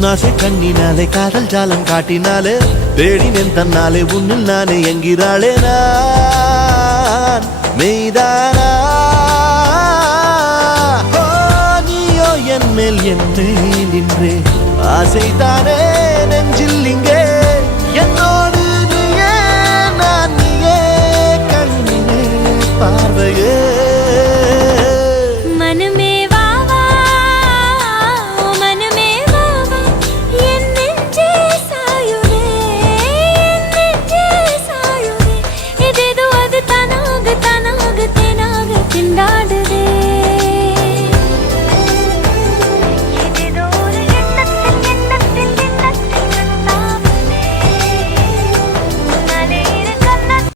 உன்னாசை கண்ணினாலே காதல் ஜாலம் காட்டினாலே தேடினேன் தன்னாலே உன்னில் நானே என்கிறாளே நான் மெய்தானா நீயோ என் மேல் நின்றே ஆசைதானே நெஞ்சில் இங்கே என்னோடு நீயே நான் நீயே கண்ணினே பார்வையே